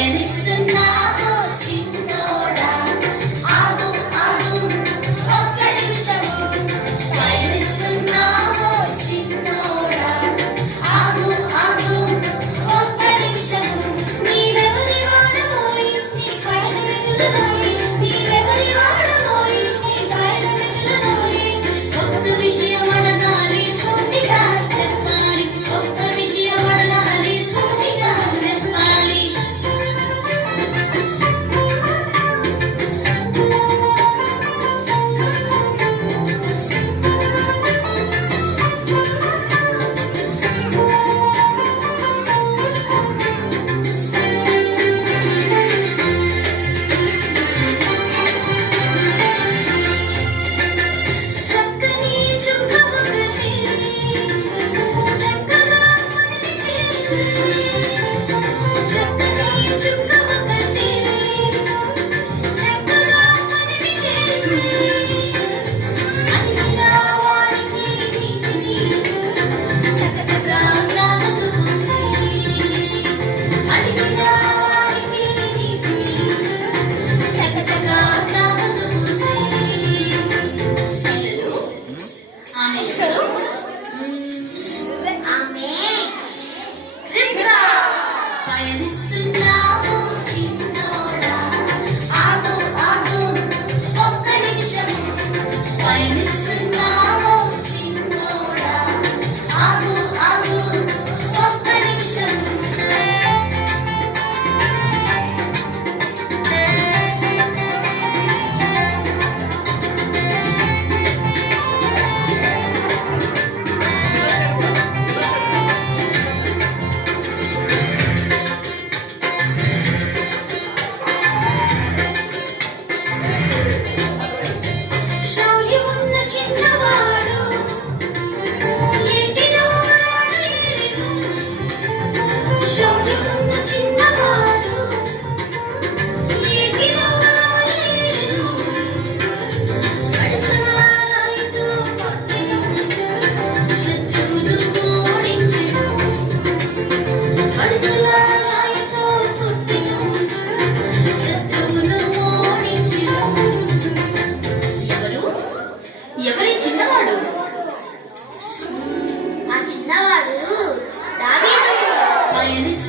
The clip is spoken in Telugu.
పయనిస్తున్నావో చిన్నోడా ఆగు ఆగు ఒక్క నిమిషము పయనిస్తున్నావో చిన్నోడా ఆగు ఆగు ఒక్క నిమిషము నీవెవరి వాడవోయ్ నీ పైన మెట్టులలోయ్ నీవెవరి వాడవోయ్ నీ పైన మెట్టులలోయ్ ఒక్క విషయం అడగాలి సూటిగా చెప్పాలి ఒక్క విషయం అడగాలి సూటిగా చెప్పాలి చక్కని చుక్క ఒకటి చక్కగా పని చేసి చక్కని చుక్క ఒకటి చక్కగా పని చేసి అన్నిలా వారికి నీటిని చకచకా నాగకు పూసి అన్నిలా వారికి నీటిని చకచకా నాగకు పూసి పిల్లలు ఆమె ఎవరు ఆమె రిబ్కా పయనిస్తున్నావు చిన్నోడా ఆగు ఆగు ఒక్క నిమిషం పయనిస్తున్నావు చిన్నోడా ఆగు ఆగు ఒక్క నిమిషం శౌర్యమున్న చిన్నవాడు ఇంటిలో రాడలేదు శౌర్యమున్న చిన్నవాడు ఇంటిలో రాడలేదు అడసలారాయితో పట్టెను శత్రువును ఓడించెను అడసలారాయితో పట్టెను శత్రువును ఓడించెను ఎవరి చిన్నవాడు ఆ చిన్నవాడు దావీదు పయనిస్తున్నావు